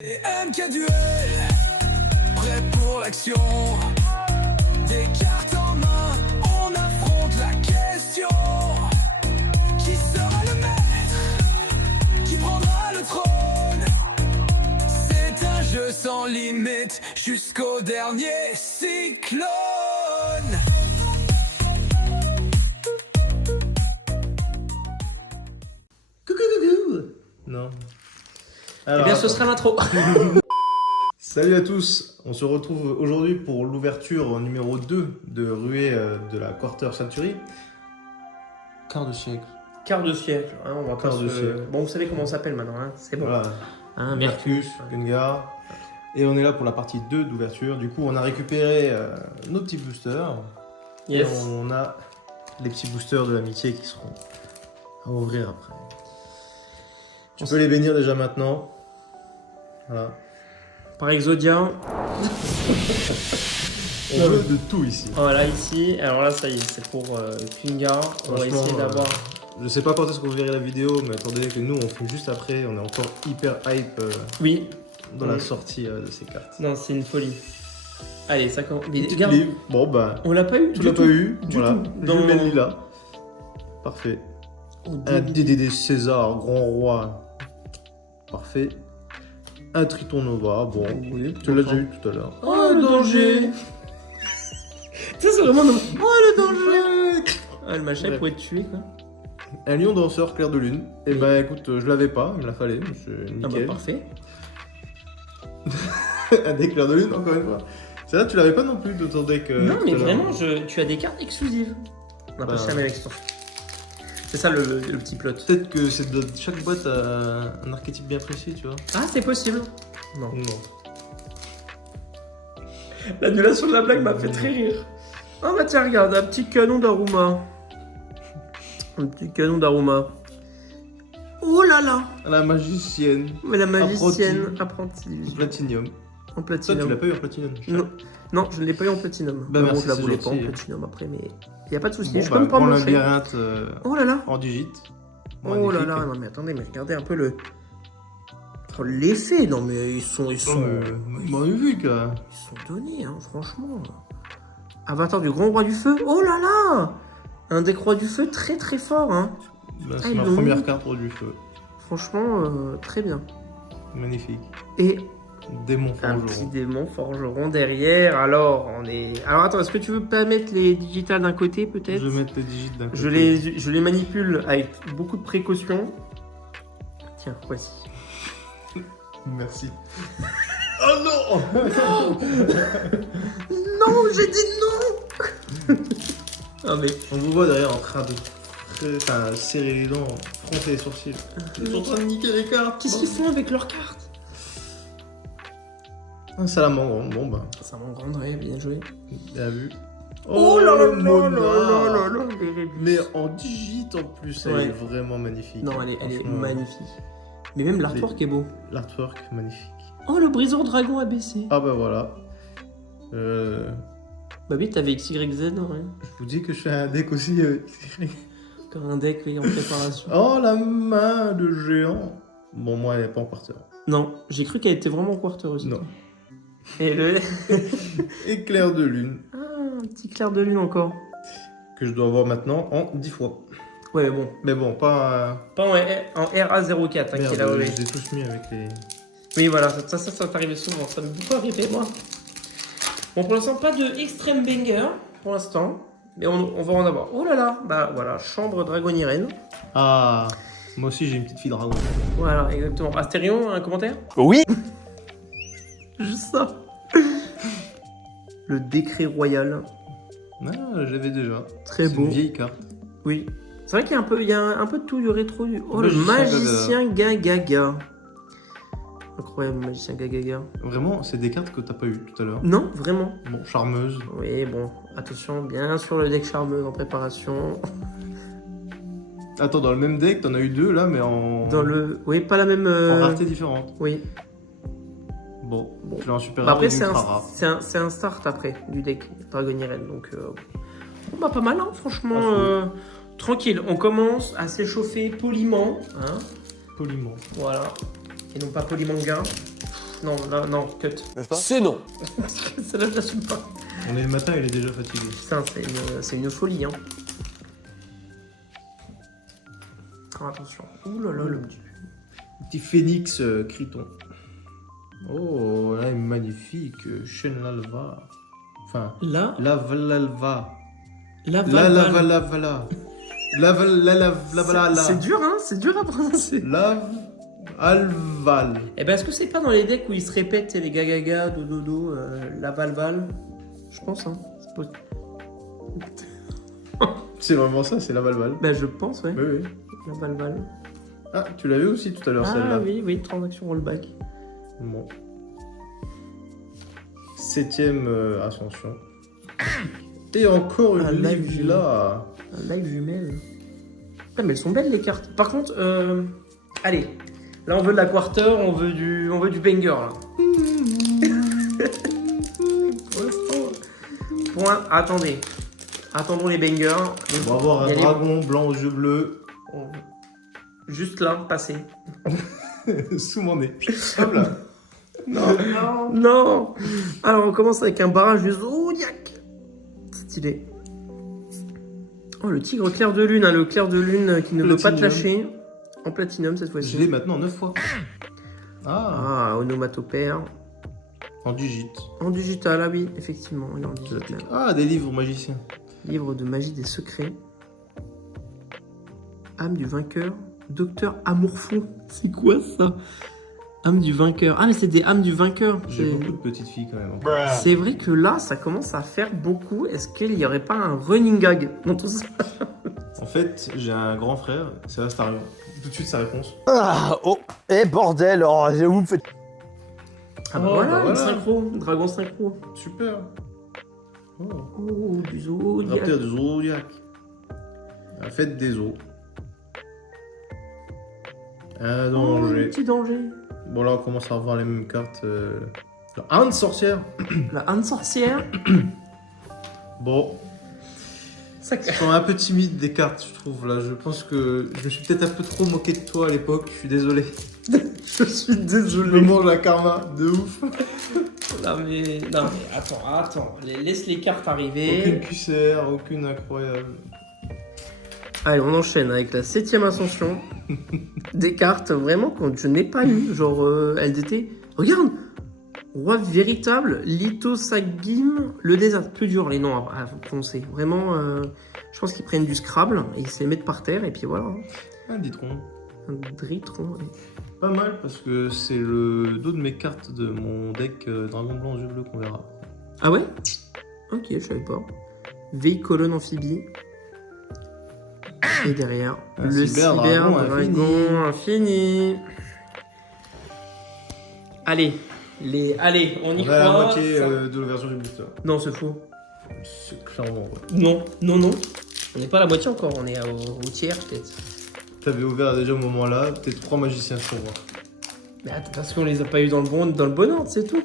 Et MK Duel, prêt pour l'action. Des cartes en main, on affronte la question. Qui sera le maître? Qui prendra le trône? C'est un jeu sans limite jusqu'au dernier cyclone. Coucou. Non. Alors, Eh bien, ce sera l'intro. Salut à tous, on se retrouve aujourd'hui pour l'ouverture numéro 2 de Ruée de la Quarter Century. Quart de siècle. Quart de siècle. Hein, on va pas Quart de se- siècle. Bon, vous savez comment on s'appelle maintenant. Hein, c'est bon. Voilà, Hein, Mercus, Gungar. Et on est là pour la partie 2 d'ouverture. Du coup, on a récupéré nos petits boosters. Yes. Et on a les petits boosters de l'amitié qui seront à ouvrir après. Tu peux les bénir déjà maintenant. Voilà. Par Exodia. On veut de tout ici. Voilà, ici. Alors là, ça y est, c'est pour Kungar. On va Franchement, essayer d'avoir. Je sais pas quand est-ce que vous verrez la vidéo, mais attendez que nous on filme juste après, on est encore hyper hype Oui. dans la sortie de ces cartes. Non, c'est une folie. Allez, ça commence. Mais Petit regarde, livre. Bon bah, on l'a pas eu. tu du l'as tout. pas eu, Du voilà. tout. Dans Dans- le lila. Parfait. Oh, Un DDD César, grand roi. Parfait. Un Triton Nova, bon. Oui, Tu l'as déjà eu tout à l'heure. Oh, le danger. Ça, c'est vraiment. Oh, le danger. Ah, le machin Bref. pour être tué, quoi. Un lion danseur clair de lune. Et Oui. bah écoute, je l'avais pas, il me la fallait, c'est Ah, bah, nickel. parfait. Un deck clair de lune, encore une fois. C'est là, tu l'avais pas non plus de ton deck. Non, tout mais à l'heure. vraiment, tu as des cartes exclusives. On n'a Bah. pas la même extension. C'est ça le petit plot. Peut-être que c'est de chaque boîte a un archétype bien précis, tu vois. Ah, c'est possible. Non. Non. L'annulation de la blague m'a fait très rire. Ah bah tiens, regarde, un petit canon d'Aruma. Un petit canon d'Aruma. Oh là là. La magicienne. Mais la magicienne apprentie. Platinum. En Toi, platinum. tu l'as pas eu en platinum. Non. Non, je ne l'ai pas eu en platinum. Bah, Bon, merci, je la c'est voulais pas en gentil. platinum après, mais il n'y a pas de souci. Bon, je bah, peux me prendre prends mon chèque. labyrinthe Oh là là. en digit. Oh là là. Non mais attendez, mais regardez un peu le... Oh, l'effet. Non mais ils sont Magnifique. Hein. Ils sont donnés, hein, franchement. Avatar du grand roi du feu. Oh là là. Un deck roi du feu très très fort. Hein. Bah, Ah, c'est ils ma l'ont première mis. carte du feu. Franchement, très bien. Magnifique. Et Démon un petit forgeron. démon forgeron derrière. Alors, on est... Alors attends, est-ce que tu veux pas mettre les digitales d'un côté peut-être? Je vais mettre les digits d'un côté. Je les manipule avec beaucoup de précaution. Tiens, voici. Merci. Oh non. Non, j'ai dit non. Non mais... On vous voit derrière en train de serrer les dents, froncer les sourcils. Ils sont en train de niquer les cartes. Qu'est-ce qu'ils font avec leurs cartes? Un salamandre, bon bah, Ça m'engranderait, bien joué. bien vu. Oh là là le là là monarque. là là, les rébus. Mais en digit en plus, elle Ouais. est vraiment magnifique. Non, elle est Franchement, magnifique. Mais même l'artwork est beau. L'artwork, magnifique. Oh, le briseur dragon ABC. Ah bah voilà. Bah oui, t'avais XYZ, ouais. Je vous dis que je fais un deck aussi. Encore un deck oui, en préparation. Oh, la main de géant. Bon, moi, elle n'est pas en quarter. Non, j'ai cru qu'elle était vraiment quarter aussi. Non. Et le... Éclair de lune, Ah, un petit clair de lune encore. que je dois avoir maintenant en 10 fois. Ouais, mais bon. Mais bon, pas... Pas en RA04, hein, qui est Merde, là, je ouais. les ai tous mis avec les... Oui, voilà, ça t'arrivait souvent. Ça m'est beaucoup arrivé, moi. Bon, pour l'instant, pas de extreme banger, pour l'instant. Mais on va en avoir. Oh là là. Bah voilà, chambre dragonirène. Ah, moi aussi j'ai une petite fille dragon. Voilà, exactement. Astérion, un commentaire? Oui. Juste ça. Le décret royal. Ah, je l'avais déjà. Très C'est beau. une vieille carte. Oui. C'est vrai qu'il y a un peu de tout, du rétro. Oh, Le le magicien magicien Gagaga. Incroyable, le magicien Gagaga. Vraiment, c'est des cartes que t'as pas eu tout à l'heure. Non, vraiment. Bon, charmeuse. Oui, bon. Attention, bien sûr, le deck charmeuse en préparation. Attends, dans le même deck, t'en as eu deux là, mais en... Dans le... Oui, pas la même... En rareté différente. Oui. Bon, Bon. je l'ai en super Bah rare après, et c'est ultra un, rare. c'est un start après du deck Dragonirène. Donc, bon, bah, pas mal, hein, franchement. Franchement. Tranquille, on commence à s'échauffer poliment. Hein, Poliment. voilà. Et non pas polimanga. Non, là, non, cut. C'est non. Celle-là, je l'assume pas. On est le matin, il est déjà fatigué. Putain, c'est une folie, hein. Oh, attention. Ouh là là, le petit. Petit phénix criton. Oh, là, il est magnifique. Shenlalva. Enfin, Là, Lavalalva. là, Vala. Lavala. c'est dur, hein, c'est dur à prononcer. Alval. Eh ben, est-ce que c'est pas dans les decks où ils se répètent les gagaga, dododo, la valval? Je pense, hein. C'est possible. C'est vraiment ça, c'est la valval. Ben, je pense, ouais. Oui, oui. La valval. Ah, tu l'as vu aussi tout à l'heure, Ah celle-là. oui, transaction rollback. Bon. 7ème ascension. Et encore Un une live live là. Un live jumelle. Ah, mais elles sont belles les cartes. Par contre, allez. Là, on veut de la quarter, on veut du banger, là. Point, attendez. Attendons les bangers. On va avoir Il y un a les- dragon blanc aux yeux bleus Juste là, passer. sous mon nez. Hop là. Non. Non. Alors, on commence avec un barrage de Zodiac. Stylé. Oh, le tigre clair de lune, hein, le clair de lune qui ne veut pas te Platinum. lâcher. En platinum cette Je fois-ci. l'ai maintenant 9 fois. Ah, Ah, onomatopère. en digit. En digital, ah oui, effectivement, il est en digital. Ah, des livres magiciens. Livre de magie des secrets. Âme du vainqueur. Docteur Amourfond. C'est quoi ça? Âme du vainqueur. Ah, mais c'est des âmes du vainqueur. J'ai C'est- beaucoup de petites filles quand même. C'est vrai que là, ça commence à faire beaucoup. Est-ce qu'il n'y aurait pas un running gag dans tout ça? En fait, j'ai un grand frère, c'est Astarion. Tout de suite sa réponse. Ah, oh, eh bordel, oh, vous me faites... Ah bah Oh, voilà, bah une voilà. synchro, dragon synchro. Super. Oh. Oh, du Zodiac. Raptor du Zodiac. La fête des eaux. Un Oh, danger. petit danger. Bon là on commence à revoir les mêmes cartes. Ah, une sorcière. La Âne sorcière. Bon, Ça... je suis un peu timide des cartes je trouve là. Je pense que je me suis peut-être un peu trop moqué de toi à l'époque. Je suis désolé. Je suis Je désolé. me mange la karma de ouf. Non mais attends. Laisse les cartes arriver. Aucune QCR, aucune incroyable. Allez, on enchaîne avec la 7ème ascension. Des cartes vraiment que je n'ai pas eu. Genre LDT. Regarde! Roi véritable, Lithosagim, le désastre. Plus dur les noms à prononcer. Vraiment, je pense qu'ils prennent du Scrabble et ils se les mettent par terre et puis voilà. Un ditron. Un Dritron. Pas mal parce que c'est le dos de mes cartes de mon deck Dragon Blanc aux yeux bleus qu'on verra. Ah ouais? Ok, je savais pas. Veille colonne amphibie. Et derrière, Un le cyberdragon cyberdragon infini. Allez, on y On croit. a la moitié ça- de la version du booster. Non, c'est faux. C'est clairement vrai. Non. On n'est pas à la moitié encore, on est au tiers peut-être. T'avais ouvert déjà au moment là, t'es 3 magiciens sur moi. Mais attends, parce qu'on les a pas eu dans le bon ordre, c'est tout.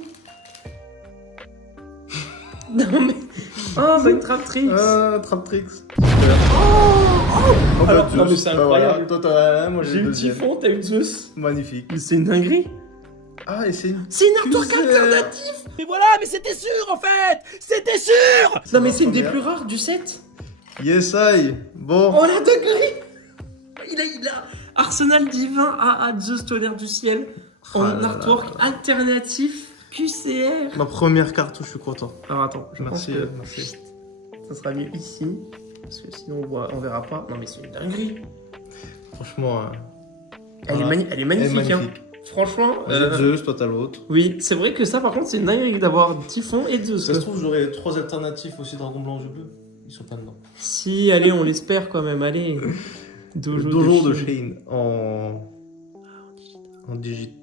Non mais. Oh, bah une Traptrix. Ah, Traptrix. Alors, non, mais c'est incroyable. Toi t'as un, moi J'ai j'ai eu le le deuxième. typhon, t'as eu Zeus. Magnifique. Mais c'est une dinguerie. Ah, et c'est une... C'est une artwork QCR. alternative. Mais voilà, mais c'était sûr en fait. C'était sûr. Non mais c'est une des première. plus rares du set. Yes, I. Bon. Oh la dinguerie. Il a Arsenal divin à Zeus tonnerre du ciel en Ah là là artwork alternatif QCR. Ma première cartouche, je suis content. Alors attends, je Merci, pense que merci. ça sera mieux ici parce que sinon on verra pas. Non mais c'est une dinguerie. Franchement, Elle est elle est magnifique. Hein. magnifique. Franchement. J'ai Zeus, toi t'as l'autre. Oui, c'est vrai que ça par contre c'est une dinguerie d'avoir Typhon et Zeus. Ça se trouve, j'aurais 3 alternatifs aussi Dragon Blanc aux yeux bleus. Ils sont pas dedans. Si, allez, on l'espère quand même. Allez. Dojo de Shane en digit.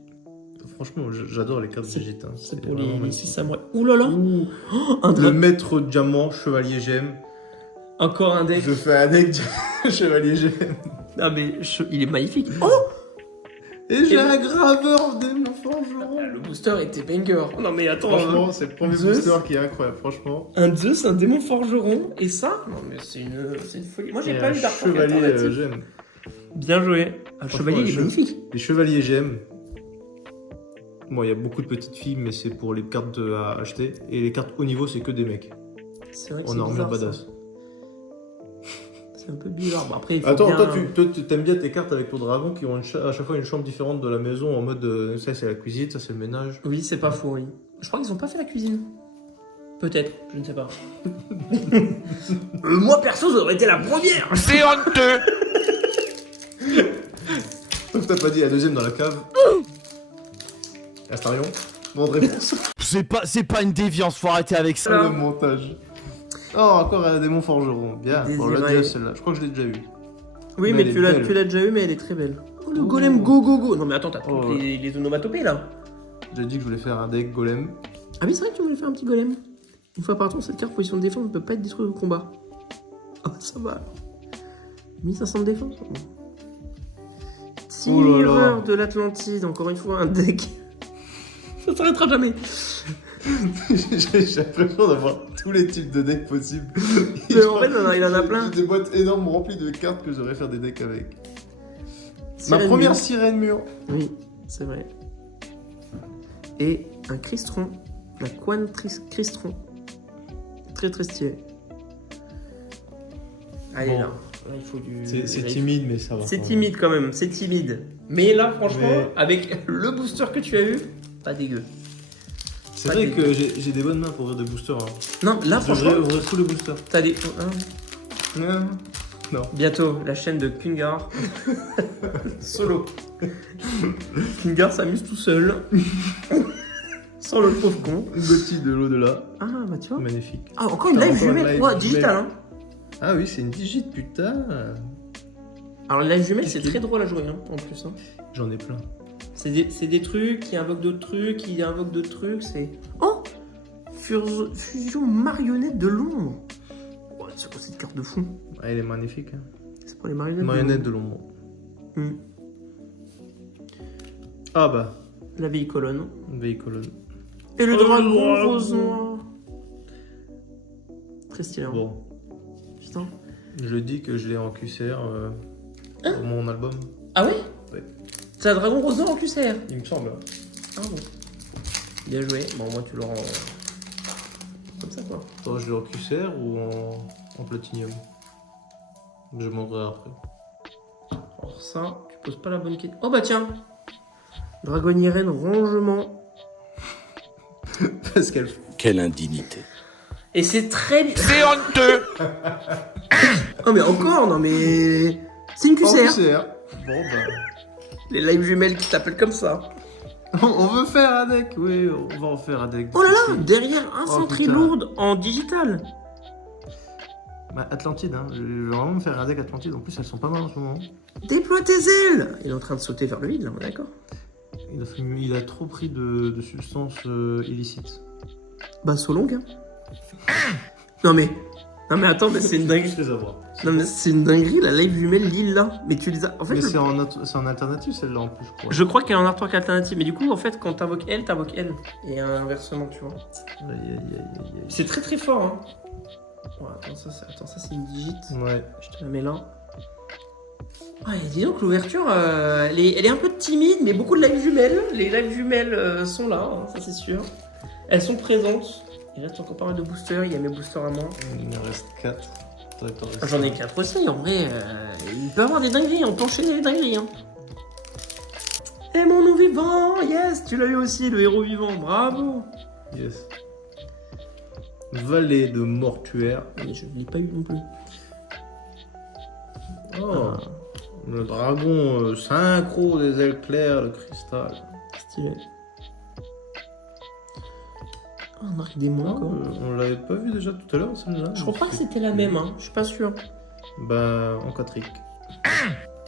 Franchement, j'adore les cartes digit. Hein. C'est pour vraiment les magnifique. 6 samouraïs. Ouh là là. Ouh. Oh, un Le dragon. maître diamant, chevalier gemme. Encore un deck. Je fais un deck chevalier gemme. Ah mais il est magnifique. Oh, Et j'ai Et un graveur de mon forgeron. le booster était banger. Non mais attends. Franchement, c'est le premier Zeus. booster qui est incroyable, franchement. Un Zeus, un démon forgeron. Et ça. Non mais c'est une folie. Moi j'ai Et pas un eu d'artwork chevalier alternatif. gemme. Bien joué. Ah, le Franchement, chevalier il est je- magnifique. Les chevaliers gemme. Bon, il y a beaucoup de petites filles, mais c'est pour les cartes à acheter. Et les cartes haut niveau, c'est que des mecs. C'est vrai que En c'est armure bizarre, badass. ça. C'est un peu bizarre. Bon, après, il faut Attends, bien... toi, tu t'aimes bien tes cartes avec ton dragon qui ont à chaque fois une chambre différente de la maison en mode ça c'est la cuisine, ça c'est le ménage. Oui, c'est pas faux, oui. Je crois qu'ils ont pas fait la cuisine. Peut-être, je ne sais pas. Moi, perso, ça aurait été la première. C'est honteux. Donc t'as pas dit la deuxième dans la cave. Astarion. Bonne réponse. C'est pas une déviance, faut arrêter avec ça. Alors. Le montage. Oh, encore un démon forgeron. Bien, on l'a Désiré. déjà celle-là. Je crois que je l'ai déjà eu. Oui, Mais mais elle tu est l'as belle. déjà eu, mais elle est très belle. Oh, le Ouh. golem go go go. Non, mais attends, t'as Oh, toutes les onomatopées là. J'ai dit que je voulais faire un deck golem. Ah, mais c'est vrai que tu voulais faire un petit golem. Une fois par tour, cette carte position de défense ne peut pas être détruite au combat. Ah, ça va alors. 1500 de défense. Oh là là. Tireur de l'Atlantide, encore une fois, un deck. Ça s'arrêtera jamais. J'ai l'impression d'avoir tous les types de decks possibles. Mais en fait, il en a plein. J'ai des boîtes énormes remplies de cartes que j'aurais faire des decks avec. Sirène Ma première mur. sirène mur. Oui, c'est vrai. Et un Crystron. La Quan Crystron. Très très stylé. Allez Bon. là. Là, il faut du. C'est timide, mais ça va. C'est quand même. timide quand même, c'est timide. Mais là, franchement, Mais- avec le booster que tu as eu, pas dégueu. C'est Pas vrai dégueu. que j'ai des bonnes mains pour ouvrir des boosters. Hein. Non, là, Je franchement, devrais ouvrir tous les boosters. t'as des. Non. Bientôt, la chaîne de Kungar. Solo. Kungar s'amuse tout seul. Sans le pauvre con. Gotti de l'au-delà. Ah, bah tu vois. Magnifique. Ah, encore une Putain, live encore une jumelle. live Ouais, jumelle. digital, hein. Ah oui, c'est une digite, putain. Alors, la live jumelle, Qu'est-ce c'est que très drôle à jouer, hein, en plus. Hein. J'en ai plein. C'est des trucs qui invoquent d'autres trucs, qui invoquent d'autres trucs. C'est. Oh, fusion marionnette de l'ombre. Ouais, c'est quoi cette carte de fou? Ah, elle est magnifique. Hein. C'est pour les marionnettes. Marionnette de l'ombre. Hmm. Ah bah, La vieille colonne. vieille colonne. Et le Oh, le dragon dragon. rose noir. Très stylé. Hein. Bon, Putain. je dis que je l'ai en QCR pour mon album. Ah ouais? Ouais. C'est un dragon rose noir en QCR. Il me semble. Ah bon. Bien joué. Bon, moi, tu le rends comme ça, quoi. Attends, je l'ai en QCR ou en platinium? Je montrerai après. Alors ça, tu poses pas la bonne question. Oh bah tiens. Dragonnieren rangement. Parce qu'elle. Quelle indignité. Et c'est très bien. C'est honteux. Oh mais encore, non mais... C'est une En QCR. QCR. Bon bah. Les live jumelles qui t'appellent comme ça. On veut faire un deck, oui, on va en faire un deck. Oh là là, derrière infanterie putain. lourde en digital. Bah, Atlantide, hein. Je vais vraiment me faire un deck Atlantide. En plus, elles sont pas mal en ce moment. Déploie tes ailes. Il est en train de sauter vers le vide là, on est d'accord. Il a trop pris de substances illicites. Bah Solong. Hein. Non mais attends, mais c'est une dinguerie. Je les avoir. Non mais c'est une dinguerie la live jumelle Lille là. Mais tu les as. En fait, Mais je... c'est en alternative celle-là en plus, je crois. je crois qu'elle est en artwork alternative. Mais du coup, en fait, quand t'invoques elle, t'invoques elle. Et inversement, tu vois. Aïe, aïe, aïe, aïe, aïe. C'est très très fort. Hein. Ouais, attends, ça c'est une digite. Ouais. Je te la mets là. Ah, et dis donc, l'ouverture, elle est un peu timide, mais beaucoup de live jumelles. Les live jumelles sont là, hein, ça c'est sûr. Elles sont présentes. Il reste encore pas mal de boosters, il y a mes boosters à moi. Il me reste 4. Ah, j'en ai 4 aussi, en vrai. Il peut y avoir des dingueries, on peut enchaîner les dingueries. Hein. Et mon nom vivant, yes, tu l'as eu aussi, le héros vivant, bravo. Yes. Vallée de mortuaire. Mais je ne l'ai pas eu non plus. Oh. Ah, Le dragon synchro des ailes claires, le cristal. stylé. Ah, un arc démon Ah, encore. on l'avait pas vu déjà tout à l'heure celle-là. Je crois pas que c'était la même, hein. Je suis pas sûr. Bah, en quatrique.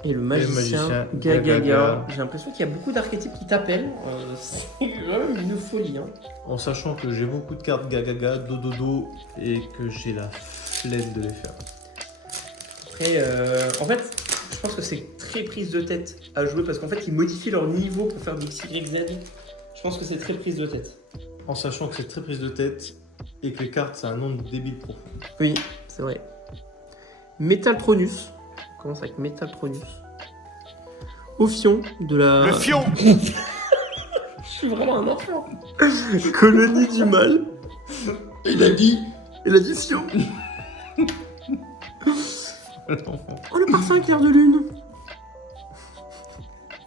Et le magicien, magicien Gagaga. Gagaga. J'ai l'impression qu'il y a beaucoup d'archétypes qui t'appellent. C'est vraiment une folie. Hein. En sachant que j'ai beaucoup de cartes Gagaga, Dododo, et que j'ai la flemme de les faire. Après, en fait, je pense que c'est très prise de tête à jouer parce qu'en fait, ils modifient leur niveau pour faire du XYZ. Je pense que c'est très prise de tête. En sachant que c'est très prise de tête, et que les cartes, c'est un nombre débile profond. Oui, c'est vrai. Métaltronus. On commence avec Métaltronus. Ophion de la. Le fion. suis vraiment un enfant. Colonie du mal. Il a dit. Et l'addition. Oh, le parfum clair de lune.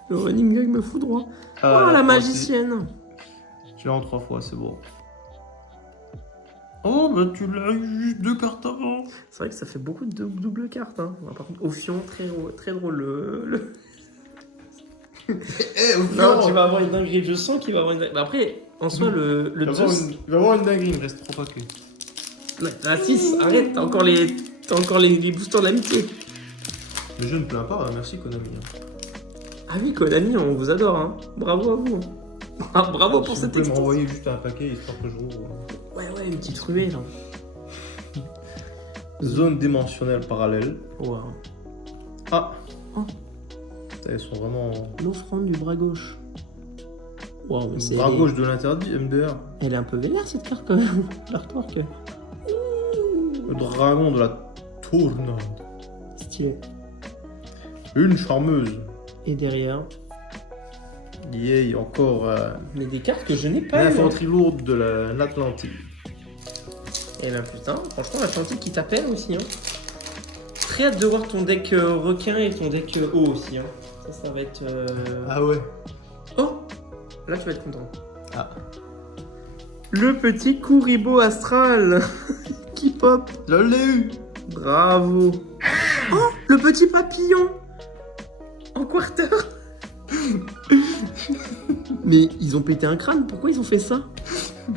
Le running gag me foudroie. Oh, la magicienne. Je l'ai en 3 fois, c'est bon. Oh, bah tu l'as eu juste 2 cartes avant. C'est vrai que ça fait beaucoup de double cartes. Hein. Par contre, Ophion, très drôle. Non, tu vas avoir une dinguerie. Je sens qu'il va avoir une dinguerie. Après, en soi, le Il va Zeus. avoir une dinguerie, il me reste 3 paquets. Ouais, t'as 6, arrête, t'as encore les boosters de l'amitié. Mais je ne plains pas, merci Konami. Ah oui, Konami, on vous adore. Hein. Bravo à vous. Ah, bravo pour cette extension. Vous pouvez me extension. renvoyer juste un paquet histoire que je roule. Ouais, une petite ruée là. Zone dimensionnelle parallèle. Wow. Ah. Oh. Putain, elles sont vraiment. L'offrande du bras gauche. Wow, mais c'est. Bras gauche de l'interdit, MDR. Elle est un peu vénère cette carte quand même. L'artwork. Le dragon de la tournante. Stylé. Une charmeuse. Et derrière. Yay, encore Mais des cartes que je n'ai pas. l'infanterie lourde de l'Atlantide. Et ben putain, franchement, l'Atlantique qui t'appelle aussi. Hein. Très hâte de voir ton deck requin et ton deck eau aussi. Hein. Ça va être. Ah ouais. Oh, là tu vas être content. Ah. Le petit Kuribo astral qui pop. Je l'ai eu. Bravo. Oh, le petit papillon en quarter. Mais ils ont pété un crâne, pourquoi ils ont fait ça?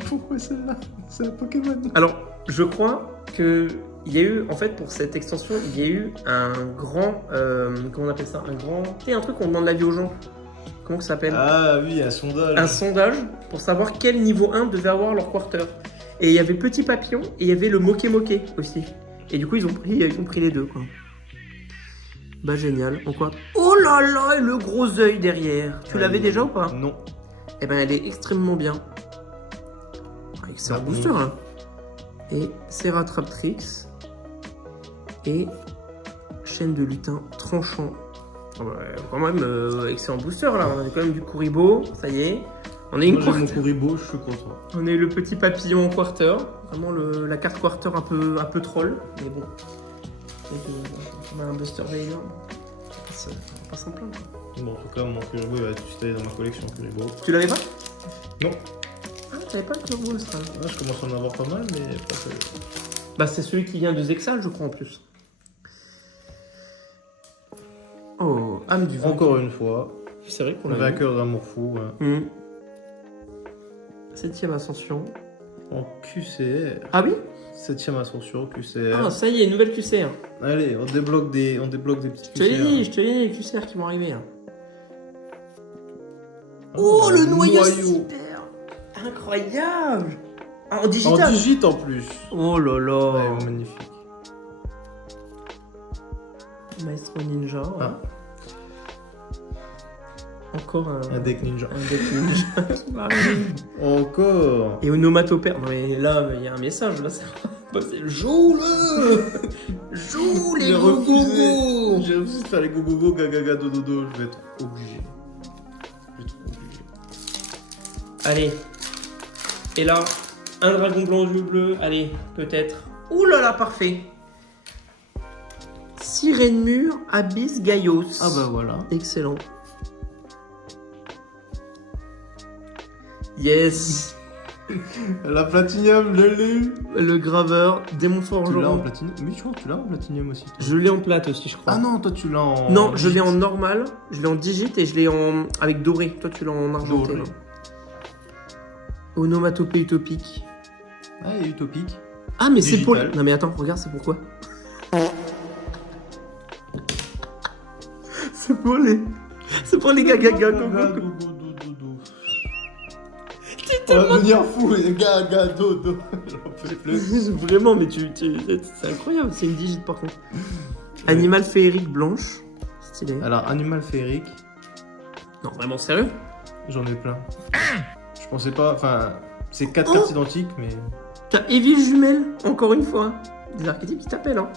Pourquoi celle-là? C'est un Pokémon. Alors, je crois que il y a eu, en fait, pour cette extension, il y a eu un grand, comment on appelle ça? Un grand, tu sais, un truc qu'on demande l'avis aux gens. Comment ça s'appelle? Ah oui, un sondage. Un sondage pour savoir quel niveau 1 devait avoir leur quarter. Et il y avait le petit papillon et il y avait le moqué moqué aussi. Et du coup, ils ont pris les deux, quoi. Bah génial, en quoi? Oh là là, et le gros œil derrière. Tu l'avais déjà ou pas? Non. Eh ben elle est extrêmement bien. Excellent booster là. Et Ceratraptrix. Et chaîne de lutin tranchant. Oh bah, quand même, excellent booster là. On a quand même du Kuribo, ça y est. On a une Moi, j'ai mon quarter. Kuribo, je suis content. On a eu le petit papillon en quarter. Vraiment la carte quarter un peu troll. Mais bon. On a un Buster Vader. On va pas s'en plaindre. Bon, en tout cas, mon Kuribo il va être installé dans ma collection Kuribo. Tu l'avais pas? Non. Ah, t'avais pas le Turbo Astral. Là, je commence à en avoir pas mal, mais pas que. Bah, c'est celui qui vient de Zexal, je crois, en plus. Oh, âme du vainqueur. Encore une fois, C'est vrai qu'on le l'a vu. vainqueur d'amour fou hein. 7ème ascension. en QCR. Ah oui? 7ème ascension QCR. Ah, ça y est, nouvelle QCR. Allez, on débloque des petites Je te l'ai QCR. dit, les QCR qui vont arriver. Hein. Ah, Oh, le noyau noyau. super incroyable. Ah, en En digital. digit en plus. Oh là là. Ouais, magnifique. Maestro Ninja. Ouais. Ah. Encore Un deck ninja. un deck ninja qui va arriver. Encore. Et onomatopère. Non mais là, il y a un message. Là, c'est joue-le. Joue les J'ai refusé. go-go-go. J'ai refusé de faire les go-go-go, gaga dodo. Je vais être obligé. Je vais être obligé. Allez. Et là, un dragon blanc aux yeux bleus. Allez, peut-être. Ouh là là, parfait. Sirène mur, Abyss Gaios. Ah bah voilà. Excellent. Yes. La platinium, je l'ai eu. Le graveur, démon Tu l'as en forgeron. platinium. Mais je crois que tu l'as en platinium aussi. toi. Je l'ai en plate aussi, je crois. Ah non, toi tu l'as en. Non, je l'ai digit. en normal, je l'ai en digit et je l'ai en avec doré. Toi, tu l'as en argenté. Doré. là. Onomatopée utopique. Ah, il est utopique. Ah, mais c'est pour les... Digital. Non, mais attends, regarde, c'est pourquoi. C'est pour les... C'est pour les gaga go, go, go. On va devenir fou, les gaga dodo. J'en peux plus. Vraiment, mais c'est incroyable, c'est une digit par contre. Animal féerique blanche. Stylé. Alors, animal féerique, Non, vraiment sérieux? j'en ai plein. Je pensais pas. Enfin, c'est 4 Oh. cartes identiques, mais. T'as Evil Jumelle, encore une fois. Des archétypes qui t'appellent, hein.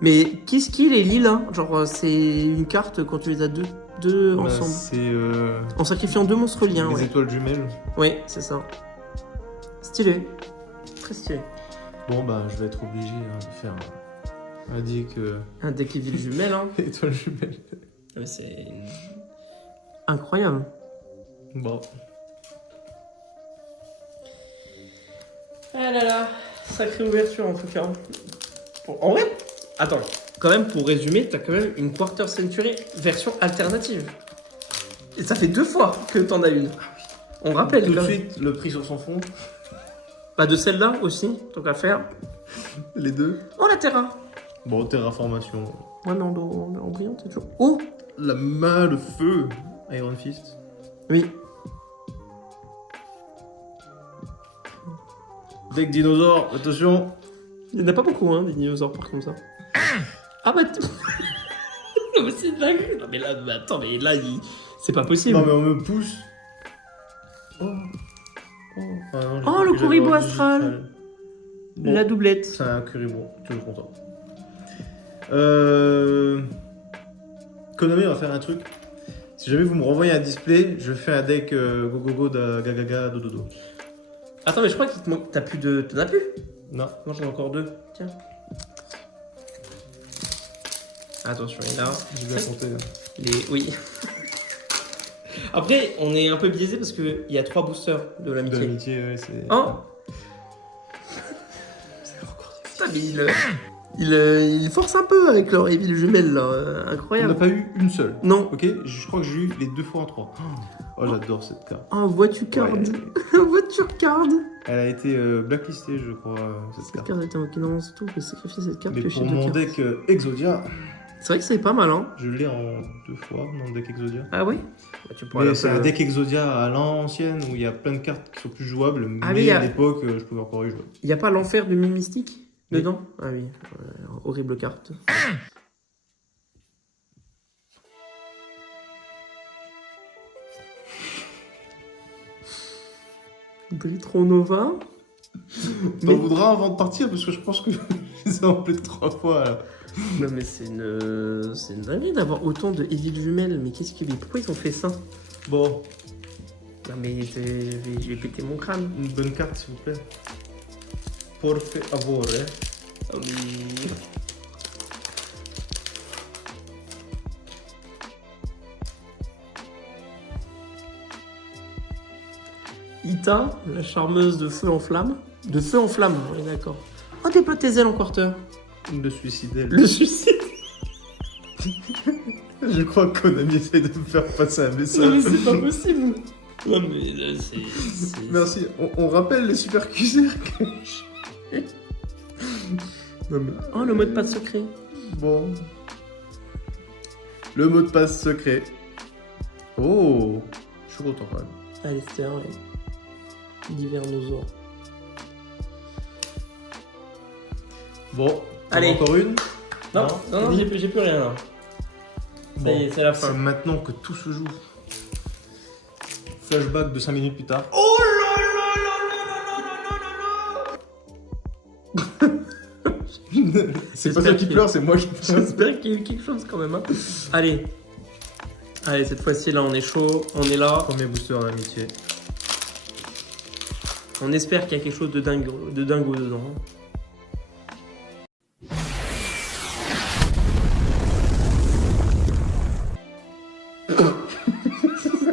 Mais qu'est-ce qu'il est lilas? Genre, c'est une carte quand tu les as deux Bah, ensemble. c'est En sacrifiant 2 monstres liens, les ouais. étoiles jumelles. Oui, c'est ça. Stylé. Très stylé. Bon, bah, je vais être obligé de faire un deck Un deck Evil jumelle, hein. étoiles jumelles. Mais c'est incroyable. Bon. Ah là là, sacrée ouverture en tout cas. En vrai, attends, quand même pour résumer, t'as quand même une Quarter Century version alternative. Et ça fait 2 fois que t'en as une. On rappelle Tout de quand même. suite, le prix sur son fond. Bah de celle-là aussi, tant qu'à faire. Les deux. Oh la Terra. Bon, terraformation. Ouais mais en brillant, c'est toujours. Oh La main, le feu. Iron Fist. oui. Deck dinosaure, attention. Il n'y en a pas beaucoup, hein, des dinosaures par comme ça. Ah bah... non mais c'est dingue. Non mais là, mais attends, mais là, c'est pas possible. Non, mais on me pousse. Oh. Ah non, j'ai Oh, cru le que j'allais Kuribo avoir astral. digital. Bon, La doublette. c'est un Kuribo, toujours content. Konami va faire un truc. Si jamais vous me renvoyez un display, je fais un deck go go go da gagaga dododo. Attends, mais je crois qu'il te manque... T'as plus de... T'en as plus? Non. Non, j'en ai encore 2. Tiens. Attention, il est là. J'ai bien compté. Oui. Après, on est un peu biaisé parce qu'il y a 3 boosters de De l'amitié. l'amitié, ouais, c'est. Oh Putain, mais il force un peu avec leur Evil jumelle là. On n'a Incroyable. pas eu une seule. Non. Ok, je crois que j'ai eu les 2 fois en 3. Oh, j'adore cette carte. Oh, voiture card. Ouais. Voiture card. Elle a été blacklistée, je crois, cette Cette carte. carte était ok, non, c'est tout. Je vais sacrifier cette carte Mais que pour j'ai 2 mon cartes. deck Exodia, C'est vrai que c'est pas mal, hein. je l'ai en 2 fois dans le deck Exodia. Ah ouais bah, tu pourras Mais un c'est peu- un deck Exodia à l'ancienne où il y a plein de cartes qui sont plus jouables, Ah mais oui, à ah. l'époque, je pouvais encore y jouer. Il y a pas l'enfer du mime mystique Oui. dedans? Ah oui. Horrible carte. Britronova. T'en voudras avant de partir parce que je pense que je les ai appelés 3 fois. Là. Non mais c'est une dinguerie d'avoir autant de Evil jumelles. Mais pourquoi ils ont fait ça? Bon, Non mais je vais péter mon crâne. une bonne carte s'il vous plaît. Por favore. Ah, mais... Ita, la charmeuse de feu en flamme. De feu en flamme, on est d'accord. Oh, déploie tes ailes en quarter. Le suicidel. Le suicide. Je crois que Konami essaie de me faire passer un message. Non mais c'est pas possible. Non mais là c'est... Merci. On rappelle les super QCR que Non mais... Oh, le mot de passe secret. Bon. Le mot de passe secret. Oh. Je suis content quand même. Alistair et Divernosaure. Bon. Allez. Encore une. Non, j'ai plus rien là. Ça y est, c'est la fin. C'est maintenant que tout se joue. Flashback de 5 minutes plus tard. Oh C'est pas toi qui pleure, c'est moi qui pleure. J'espère qu'il y a eu quelque chose quand même. Hein. Allez. Allez, cette fois-ci là on est chaud, on est là. Premier booster en amitié. On espère qu'il y a quelque chose de dingo dedans.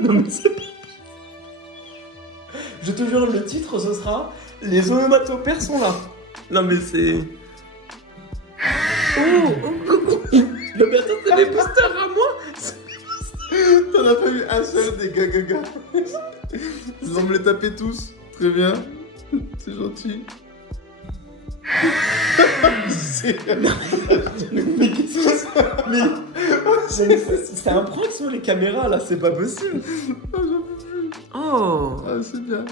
Non, mais c'est... Je te jure, le titre ce sera Les onomatopères sont là. Non mais c'est... Oh, non mais attends, c'est mes boosters à moi. T'en as pas eu un seul des gagaga. Ils ont me les taper tous. Très bien. C'est gentil. Mais qu'est-ce que c'est? Mais c'est un prank sur les caméras là, c'est pas possible. Oh, j'en peux plus. Oh, Ah, c'est bien.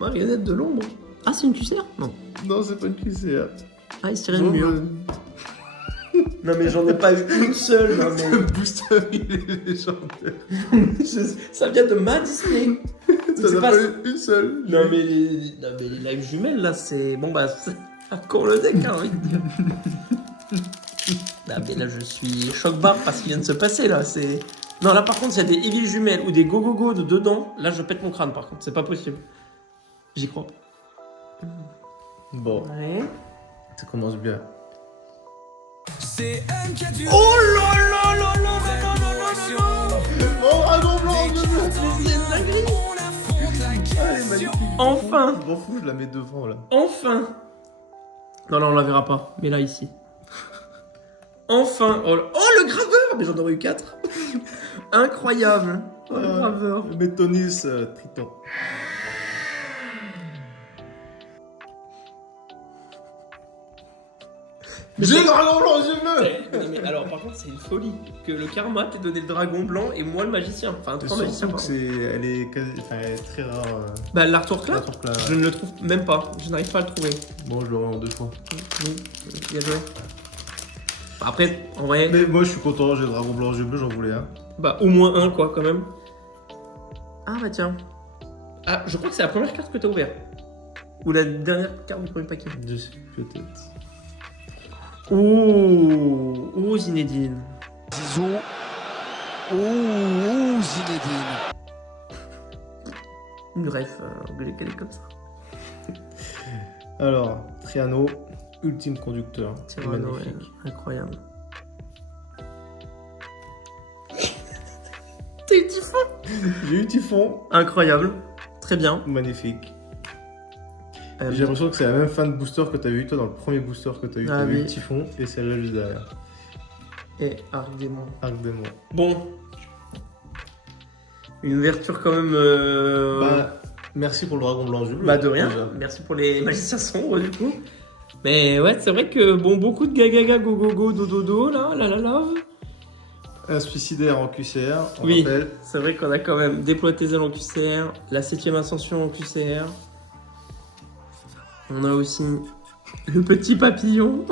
marionnette de l'ombre. Ah, c'est une cuissère? Non. Non, c'est pas une QCR. Ah, il se tirait le mur. Non mais j'en ai pas eu une seule. Non, mais... Le booster, il est légendaire. Ça vient de ma display. T'en C'est as pas- pas eu une seule. Non mais les live jumelles là, c'est... Bon bah, c'est encore le deck, hein, envie de dire. Ah, mais là, je suis choc-barre parce qu'il vient de se passer, là. C'est... Non, là, par contre, il y a des Evil jumelles ou des go-go-go dedans. Là, je pète mon crâne, par contre. C'est pas possible. J'y crois. Bon, Ouais. ça commence bien. C'est M qui a du. Oh là là là là Prêt là pour là là l'action. Oh, dragon blanc, Des cartons, on affronte la question. Enfin. Je m'en fous, je la mets devant là. Enfin. Non, là, on la verra pas. Mais là, ici. Enfin. Oh, le graveur. Mais j'en aurais eu 4. Incroyable. Oh, le graveur. Le Métonis Triton. J'ai le dragon blanc aux yeux bleus. Non, mais alors, par contre, c'est une folie que le karma t'ait donné le dragon blanc et moi le magicien. Enfin, trois magiciens. Surtout que elle est très rare. Bah, l'artwork là, L'artwork là. je ne le trouve même pas. Je n'arrive pas à le trouver. Bon, je l'aurai en 2 fois. Oui, bien joué. Bah, après, en vrai, Mais moi, je suis content, j'ai le dragon blanc aux yeux bleus, j'en voulais un. bah, au moins un quoi, quand même. Ah, bah tiens. Ah, je crois que c'est la première carte que t'as ouverte. Ou la dernière carte du premier paquet. Je sais, peut-être. Oh, Zinedine. Zizou. Oh, Zinedine. Une ref, qu'elle est comme ça. Alors, Triano, ultime conducteur. Tyranno, Magnifique. ouais, incroyable. T'as eu Typhon. J'ai eu Typhon, Incroyable. Très bien. magnifique. J'ai l'impression que c'est la même fin de booster que t'avais eu toi dans le premier booster que t'as eu. Ah T'avais oui. eu Typhon et celle-là juste derrière. Et Arc Démon. Arc Démon. Bon. Une ouverture quand même. Bah, merci pour le dragon blanc aux yeux bleus. Bah de rien. déjà. Merci pour les magiciens sombres du coup. Mais ouais, c'est vrai que bon, beaucoup de gaga go go go do do do là, la la love. Un suicidaire en QCR, on Oui. rappelle. C'est vrai qu'on a quand même déployé tes ailes en QCR, la 7ème ascension en QCR. On a aussi le petit papillon.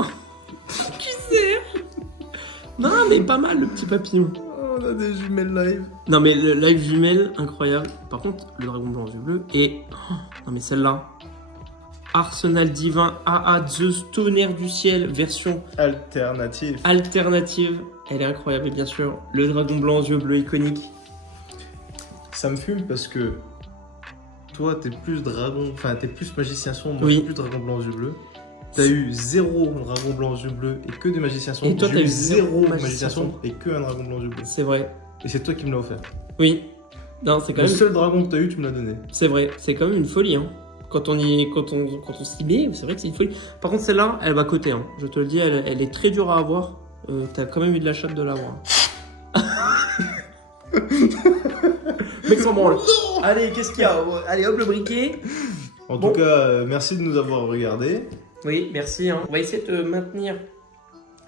QCR. Non, mais pas mal le petit papillon. Oh, on a des jumelles live. Non, mais le live jumelle, incroyable. Par contre, le dragon blanc aux yeux bleus. Et. Oh, non, mais celle-là. Arsenal divin AA Zeus tonnerre du ciel, version Alternative. alternative. Elle est incroyable, et bien sûr. Le dragon blanc aux yeux bleus iconique. Ça me fume parce que toi, t'es plus dragon, enfin, t'es plus magicien sombre, moi, Oui. je suis plus dragon blanc aux yeux bleus. T'as eu 0 dragon blanc aux yeux bleus et que des magiciens sombres. Et toi, J'ai t'as eu eu 0 magicien magicien sombre sombre. et que un dragon blanc aux yeux bleus. C'est vrai. Et c'est toi qui me l'as offert. Oui. Non, c'est quand Le même. seul dragon que t'as eu, tu me l'as donné. C'est vrai. C'est quand même une folie, hein. Quand on s'y met, c'est vrai que c'est une folie. Par contre, celle-là, elle va coter, hein. Je te le dis, elle est très dure à avoir. T'as quand même eu de la chatte de l'avoir. Mec sans branle. Allez, qu'est-ce qu'il y a? Allez, hop, le briquet. En Bon. tout cas, merci de nous avoir regardés. Oui, merci. Hein. On va essayer de maintenir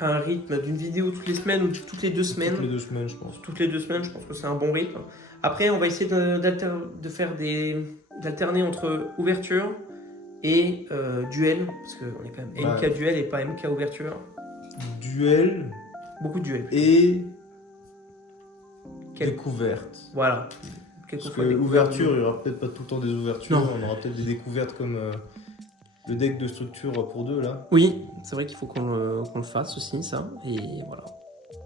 un rythme d'une vidéo toutes les semaines ou toutes les 2 semaines. Toutes les 2 semaines, je pense. Toutes les 2 semaines, je pense que c'est un bon rythme. Après, on va essayer d'alterner entre ouverture et duel. Parce qu'on est quand même MK Ouais. duel et pas MK ouverture. Duel Beaucoup de duels. et Quel- découverte. Voilà. Parce Quelquefois que des ouverture, il y aura peut-être pas tout le temps des ouvertures. Non. On aura peut-être des découvertes comme le deck de structure pour 2 là. Oui, c'est vrai qu'il faut qu'on le fasse aussi, ça. Et voilà.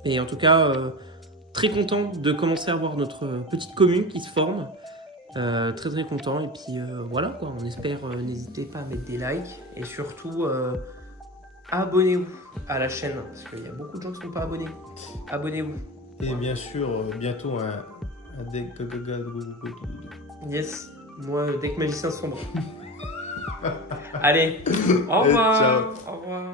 Et en tout cas, très content de commencer à voir notre petite commune qui se forme. Très très content. Et puis voilà quoi, on espère, n'hésitez pas à mettre des likes. Et surtout, abonnez-vous à la chaîne. Parce qu'il y a beaucoup de gens qui ne sont pas abonnés. Abonnez-vous. Et bien sûr, bientôt un deck. Yes, moi, deck magicien sombre. Allez, au Et revoir. ciao. Au revoir.